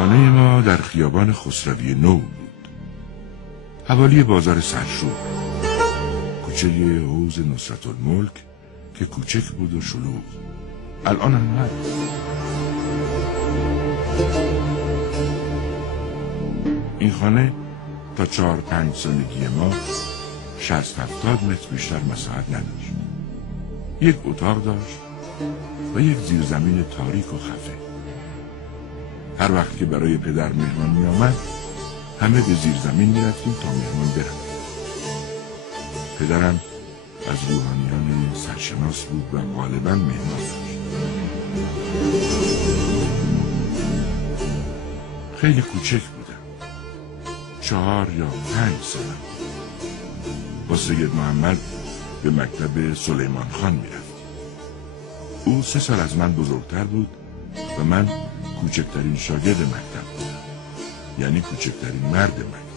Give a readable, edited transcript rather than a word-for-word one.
خانه ما در خیابان خسروی نو بود، حوالی بازار سرشور، کوچه حوض نصرت الملک که کوچک بود و شلوغ. الان هم هست. این خانه تا 4-5 سالگی ما 60-70 متر بیشتر مساحت نداشت. یک اتاق داشت و یک زیرزمین تاریک و خفه. هر وقت که برای پدر مهمان می آمد همه به زیرزمین می رفتیم تا مهمان برود. پدرم از روحانیان سرشناس بود و غالباً مهمان داشت. خیلی کوچک بودم، 4 یا 5 سالم. با سید محمد به مکتب سلیمان خان می رفتیم. او 3 سال از من بزرگتر بود و من کوچکترین شاگرد مکتب بودم، یعنی کوچکترین مرد مکتب.